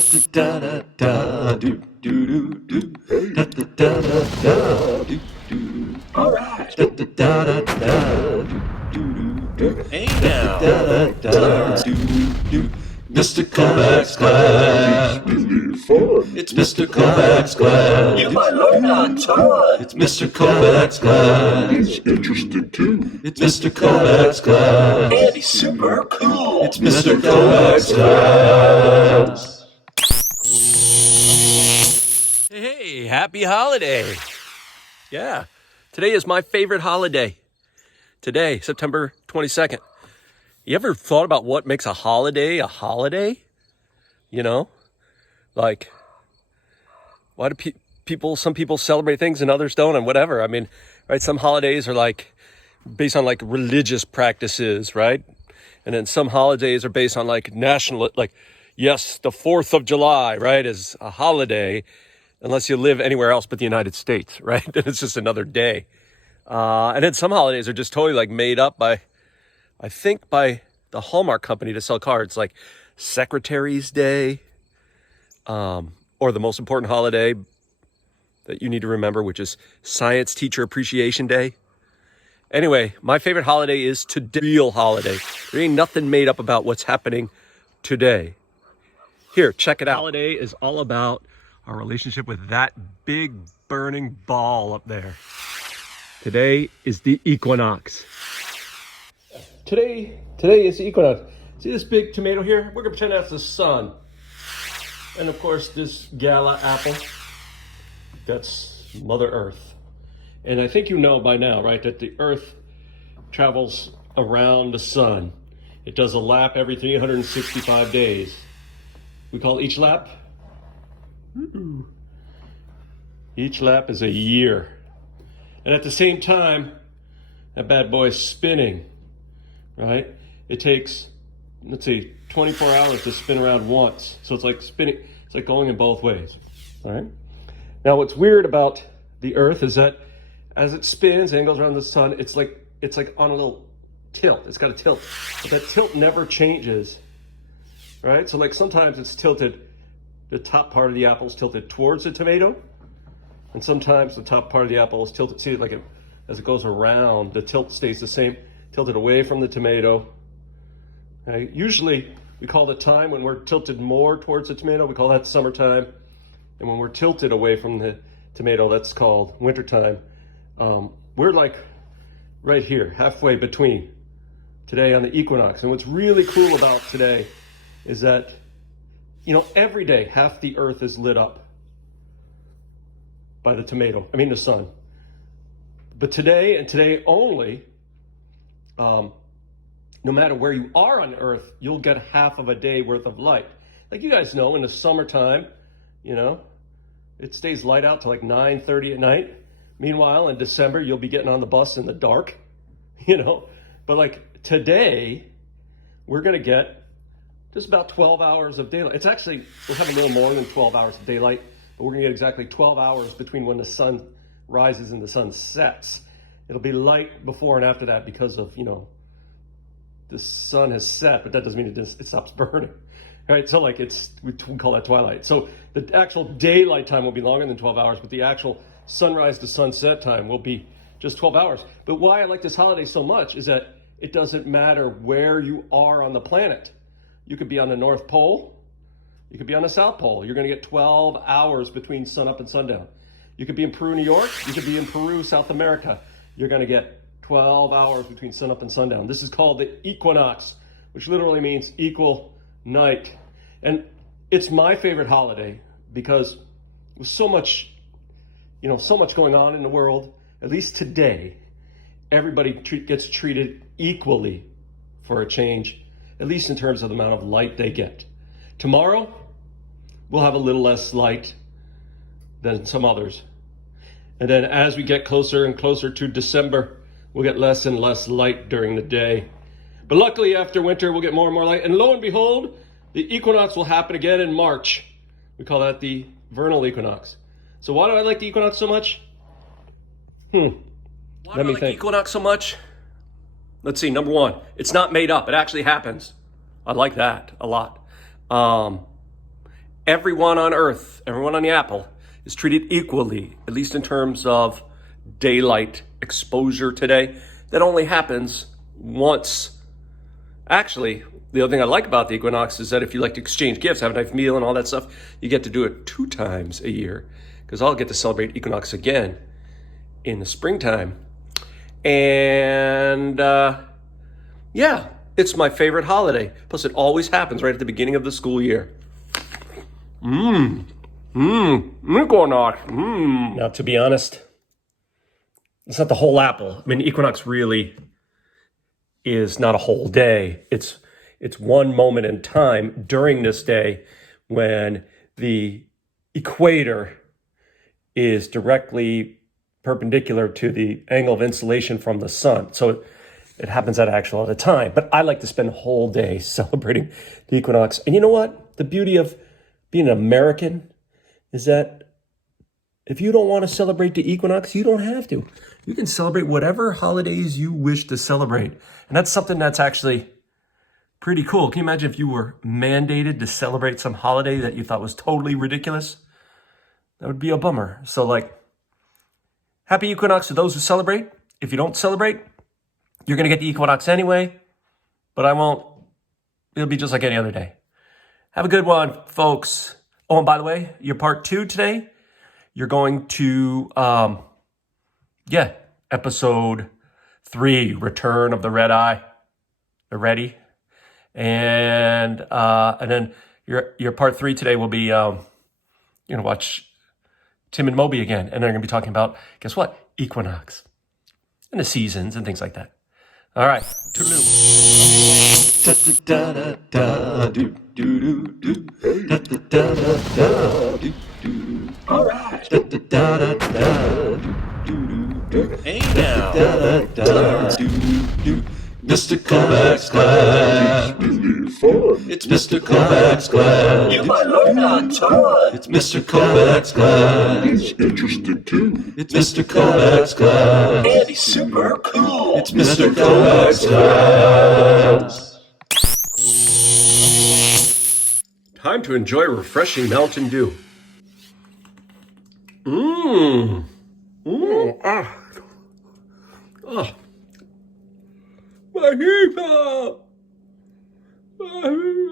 da da da do do do do da da da da do do. All right. Da da da da do do do. Hey now. Da da da do do. Mr. Kovacs Class. It's Mr. Kovacs Class. You might learn a ton. It's Mr. Kovacs Class. It's interesting too. It's Mr. Kovacs Class. And he's super cool. It's Mr. Kovacs Class. Hey, happy holiday. Yeah, today is my favorite holiday. Today, September 22nd. You ever thought about what makes a holiday a holiday? You know, like, why do some people celebrate things and others don't, and whatever. I mean, right, some holidays are like based on like religious practices, right? And then some holidays are based on like national, like, yes, the 4th of July, right, is a holiday, unless you live anywhere else but the United States, right? Then it's just another day. And then some holidays are just totally like made up by, I think, by the Hallmark company to sell cards, like Secretary's Day, or the most important holiday that you need to remember, which is Science Teacher Appreciation Day. Anyway, my favorite holiday is today. Real holiday. There ain't nothing made up about what's happening today. Here, check it out. Holiday is all about our relationship with that big burning ball up there. Today is the equinox. Today is the equinox. See this big tomato here? We're gonna pretend that's the sun. And of course this gala apple, that's Mother Earth. And I think you know by now, right, that the Earth travels around the sun. It does a lap every 365 days. We call each lap, each lap is a year. And at the same time, that bad boy is spinning, right? It takes, let's see, 24 hours to spin around once. So it's like spinning, it's like going in both ways, all right? Now what's weird about the Earth is that as it spins and goes around the sun, it's like on a little tilt. It's got a tilt, but that tilt never changes, right? So like sometimes it's tilted, the top part of the apple is tilted towards the tomato, and sometimes the top part of the apple is tilted, see, like as it goes around, the tilt stays the same, tilted away from the tomato. Okay? Usually we call the time when we're tilted more towards the tomato, we call that summertime. And when we're tilted away from the tomato, that's called wintertime. We're like right here, halfway between today on the equinox. And what's really cool about today is that, you know, every day half the Earth is lit up by the sun. But today and today only, no matter where you are on Earth, you'll get half of a day worth of light. Like you guys know, in the summertime, you know, it stays light out till like 9:30 at night. Meanwhile, in December, you'll be getting on the bus in the dark, you know. But like today, we're gonna get just about 12 hours of daylight. It's actually, we'll have a little more than 12 hours of daylight, but we're gonna get exactly 12 hours between when the sun rises and the sun sets. It'll be light before and after that because of, you know, the sun has set, but that doesn't mean it stops burning. Right, so like we call that twilight. So the actual daylight time will be longer than 12 hours, but the actual sunrise to sunset time will be just 12 hours. But why I like this holiday so much is that it doesn't matter where you are on the planet. You could be on the North Pole, you could be on the South Pole. You're gonna get 12 hours between sunup and sundown. You could be in Peru, New York. You could be in Peru, South America. You're gonna get 12 hours between sunup and sundown. This is called the equinox, which literally means equal night. And it's my favorite holiday because with so much, you know, so much going on in the world, at least today, everybody gets treated equally for a change, at least in terms of the amount of light they get. Tomorrow, we'll have a little less light than some others. And then as we get closer and closer to December, we'll get less and less light during the day. But luckily, after winter, we'll get more and more light. And lo and behold, the equinox will happen again in March. We call that the vernal equinox. So why do I like the equinox so much? Why do I like the equinox so much? Let's see, number one, it's not made up. It actually happens. I like that a lot. everyone on Earth, everyone on the apple, is treated equally, at least in terms of daylight exposure today. That only happens once. Actually, the other thing I like about the equinox is that if you like to exchange gifts, have a nice meal and all that stuff, you get to do it 2 times a year, because I'll get to celebrate equinox again in the springtime. And yeah, it's my favorite holiday. Plus, it always happens right at the beginning of the school year. Equinox. Now, to be honest, it's not the whole apple. I mean, equinox really is not a whole day. It's one moment in time during this day when the equator is directly perpendicular to the angle of insolation from the sun. So it happens at actual at a time. But I like to spend a whole day celebrating the equinox. And you know what? The beauty of being an American is that if you don't want to celebrate the equinox, you don't have to. You can celebrate whatever holidays you wish to celebrate. And that's something that's actually pretty cool. Can you imagine if you were mandated to celebrate some holiday that you thought was totally ridiculous? That would be a bummer. So like, happy equinox to those who celebrate. If you don't celebrate, you're going to get the equinox anyway, but I won't. It'll be just like any other day. Have a good one, folks. Oh, and by the way, your part 2 today, you're going to, episode 3, Return of the Red Eye. They're ready. And then your part 3 today will be, you're going to watch Tim and Moby again. And they're going to be talking about, guess what? Equinox. And the seasons and things like that. All right. Toodaloo. All right. Hey now. Mr. Kovacs class. It's Mr. Kovacs class. You might learn a ton. It's Mr. Kovacs class. It's interesting too. It's Mr. Kovacs class. And he's super cool. It's Mr. Kovacs class. Time to enjoy refreshing Mountain Dew. Mmm. Mmm. Ah. Oh. My heat up. My heat